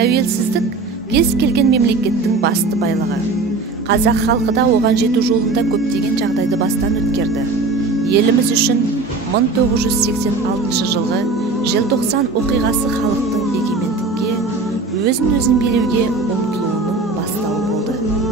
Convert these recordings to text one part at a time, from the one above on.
Тәуелсіздік кез келген мемлекеттің басты байлығы. Қазақ халқы да оған жету жолында көптеген жағдайды бастан өткерді. Еліміз үшін 1986 жылғы желтоқсан оқиғасы халықтың егемендікке, өзін билеуге ұмтылуының бастауы болды.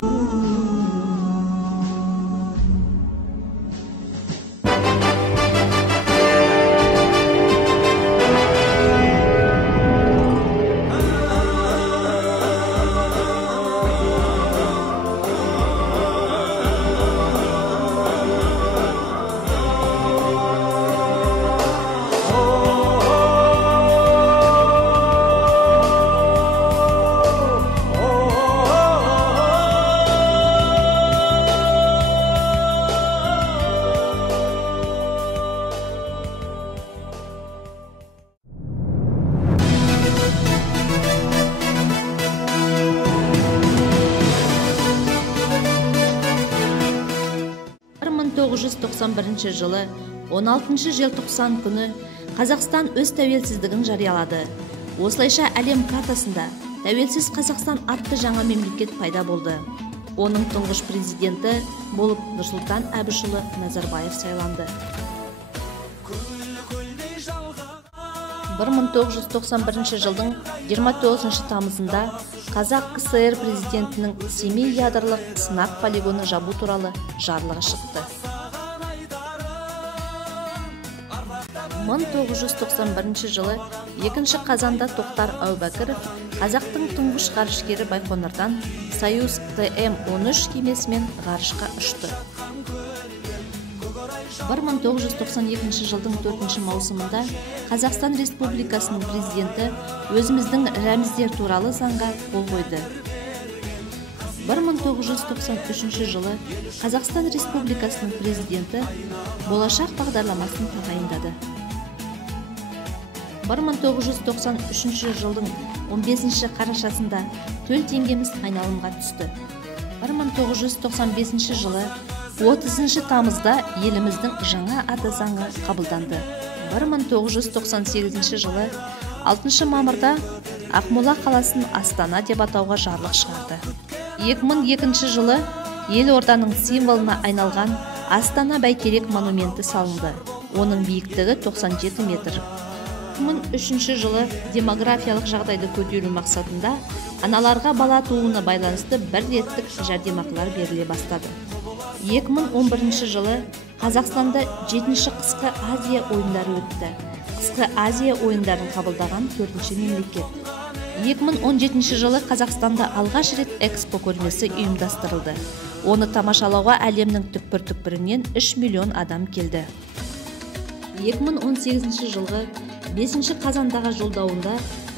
жылы 16 желтоқсан күні Қазақстан өз тәуелсіздігін жариялады. Осылайша әлем картасында тәуелсіз Қазақстан атты жаңа мемлекет пайда болды. Оның тұңғыш президенті болып Нұрсұлтан Әбішұлы Назарбаев сайланды. 1991 жылдың 29 тамызында Қазақ КСР президентінің Семей ядролық сынақ полигоны жабу туралы жарлығы шықты. 1991 жылы 2 қазанда Тоқтар Әубәкіров Қазақтың тұңғыш ғарышкері Байқоңырдан Союз ТМ-13 кемесімен ғарышқа ұшты. 1992 жылдың 4 маусымында Қазақстан Республикасының президенті өзіміздің рәміздер туралы заңға қол қойды. 1993 жылы Қазақстан Республикасының президенті болашақ бағдарламасын тағайындады. 1993 жылдың 15 қарашасында төл теңгеміз айналымға түсті. 1995 жылы 30 тамызда еліміздің жаңа аты заңы қабылданды. 1998 жылы 6 мамырда Ақмола қаласын Астана деп атауға жарлық шығарды. 2002 жылы елорданың символына айналған Астана Бәйтерек монументі салынды. Оның биіктігі 97 метр. 2003 жылы демографиялық жағдайды көтеру мақсатында аналарға бала тууына байланысты бір реттік жәрдемақылар беріле бастады. 2011 жылы Қазақстанда 7-ші қысқы Азия ойындары өтті. Қысқы Азия ойындарын қабылдаған 4-ші мемлекет. 2017 жылы Қазақстанда алғаш рет экспо көрмесі ұйымдастырылды. Оны тамашалауға әлемнің түкпір-түкпірінен 3 миллион адам келді. 2018 жылғы 5 қазандағы жолдауында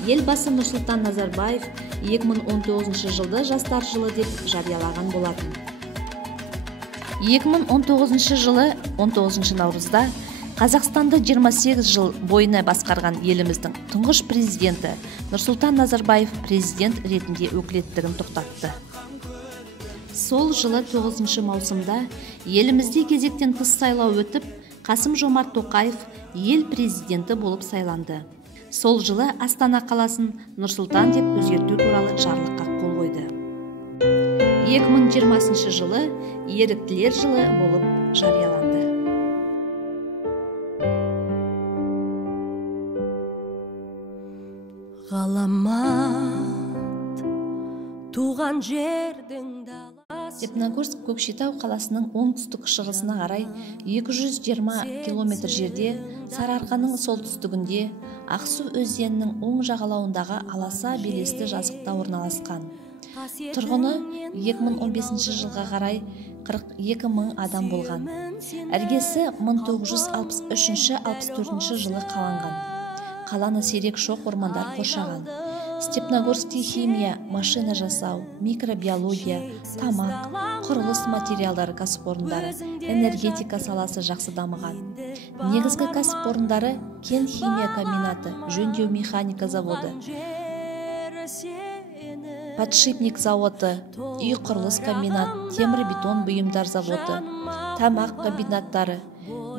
елбасы Нұрсұлтан Назарбаев 2019 жылды жастар жылы деп жариялаған болатын. 2019 жылы 19 наурызда Қазақстанды 28 жыл бойына басқарған еліміздің тұңғыш президенті Нұрсұлтан Назарбаев президент ретінде өкілеттігін тоқтатты. Сол жылы 9 маусымда елімізде кезектен тыс сайлау өтіп, Қасым Жомарт Тоқаев ел президенті болып сайланды. Сол жылы Астана қаласын Нұр-Сұлтан деп өзгерту туралы жарлыққа қол қойды. 2020 жылы еріктілер жылы болып жарияланды. Ғаламат туған жердің даласы. Степногорск Көкшетау қаласының оңтүстік шығысына қарай 220 км жерде, Сарыарқаның солтүстігінде, Ақсу өзенінің оң жағалауындағы Аласа белесті жазықта орналасқан. Тұрғыны 2015 жылға қарай 42 мың адам болған. Іргесі 1963-64 жылы қаланған. Қаланы сирек шоқ ормандар қоршаған. Степногорскте химия, машина жасау, микробиология, тамақ, құрылыс материалдары кәсіпорындары, энергетика саласы жақсы дамыған. Негізгі кәсіпорындары кен химия комбинаты, жөндеу механика заводы, подшипник заводы, үй құрылыс комбинат, темір бетон бұйымдар заводы, тамақ комбинаттары,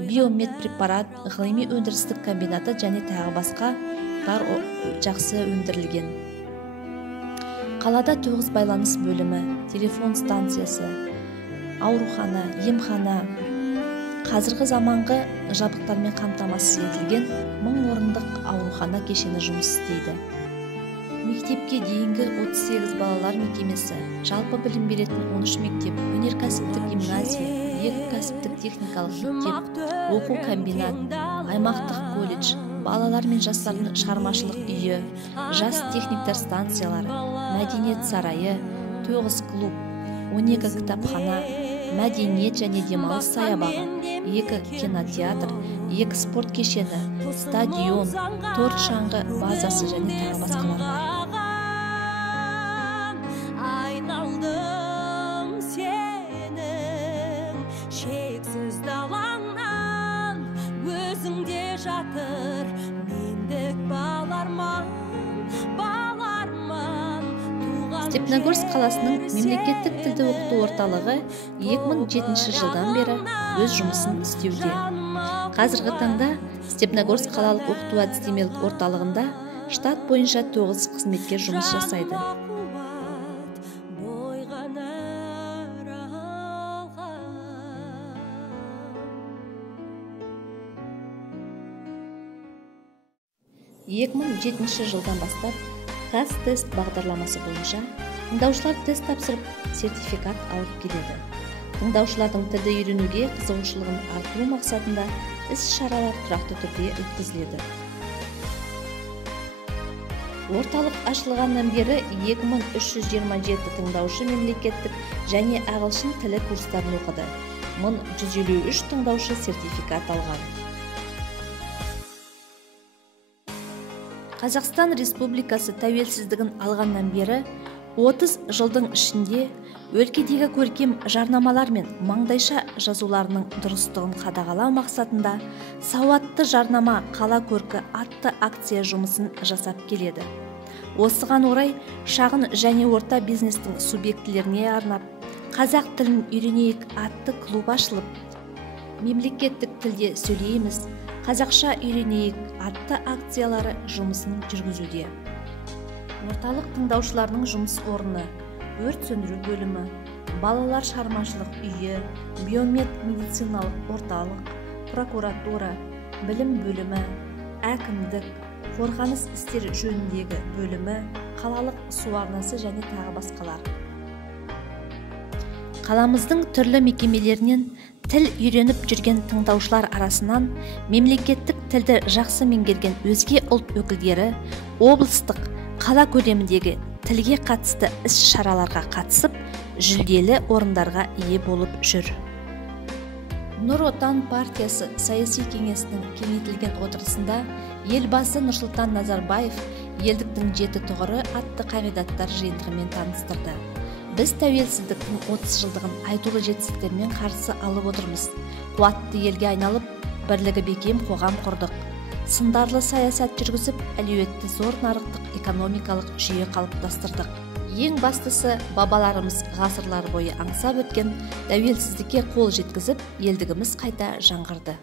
биомет препарат, ғылыми өндірістік комбинаты және тағы басқа жақсы өндірілген. Қалада 9 байланыс бөлімі, телефон станциясы, аурухана, емхана, қазіргі заманғы жабдықтармен қамтамасыз етілген 1000 орындық аурухана кешені жұмыс істейді. Мектепке дейінгі 38 балалар мекемесі, жалпы білім беретін 13 мектеп, өнеркәсіптік гимназия, 2 кәсіптік техникалық мектеп, оқу комбинат, аймақтық колледж, балалар мен жастардың шығармашылық үйі, жас техниктар станциялары, мәдениет сарайы, 9 клуб, 12 кітапхана, мәдениет және демалыс саябағы, 2 кинотеатр, 2 спорт кешені, стадион, 4 шаңғы базасы және тағы басқалар бар. Айналдым сенің шексіз далаңнан, өзіңде жатыр мендік баларман. Степногорск қаласының мемлекеттік тілді оқыту орталығы 2007 жылдан бері өз жұмысын істеуде. Қазіргі таңда Степногорск қалалық оқыту әдістемелік орталығында штат бойынша 9 қызметкер жұмыс жасайды. жылдан бастап қазтест бағдарламасы бойынша тыңдаушылар тест тапсырып, сертификат алып келеді. Тыңдаушылардың тілді үйренуге қызығушылығын арттыру мақсатында іс-шаралар тұрақты түрде өткізіледі. Орталық ашылғаннан бері 2327 тыңдаушы мемлекеттік және ағылшын тілі курстарын оқыды. 1153 тыңдаушы сертификат алған. Қазақстан Республикасы тәуелсіздігін алғаннан бері 30 жылдың ішінде өлкедегі көркем жарнамалар мен маңдайша жазуларының дұрыстығын қадағалау мақсатында сауатты жарнама қала көркі атты акция жұмысын жасап келеді. Осыған орай шағын және орта бизнестің субъектілеріне арнап қазақ тілін үйренейік атты клуб ашылып, мемлекеттік тілде сөйлейміз, қазақша үйренейік атты акциялары жұмысын жүргізуде. Орталық тыңдаушыларының жұмыс орны, өрт сөндіру бөлімі, балалар шығармашылық үйі, биомет медициналық орталық, прокуратура, білім бөлімі, әкімдік, қорғаныс істер жөніндегі бөлімі, қалалық су арнасы және тағы басқалар. Қаламыздың түрлі мекемелерінен тіл үйреніп жүрген тыңдаушылар арасынан мемлекеттік тілді жақсы меңгерген өзге ұлт өкілдері облыстық, қала көлеміндегі тілге қатысты іс-шараларға қатысып, жүлделі орындарға ие болып жүр. Нұр Отан партиясы саяси кеңесінің кеңейтілген отырысында елбасы Нұрсұлтан Назарбаев елдіктің 7 тұғыры атты қағидаттар жиынтығымен таныстырды. Біз тәуелсіздіктің 30 жылдығын айтулы жетістіктермен қарсы алып отырмыз. Қуатты елге айналып, бірлігі бекем қоғам құрдық. Сындарлы саясат жүргізіп, әлеуетті зор нарықтық экономикалық жүйе қалыптастырдық. Ең бастысы, бабаларымыз ғасырлар бойы аңсап өткен тәуелсіздікке қол жеткізіп, елдігіміз қайта жаңғырды.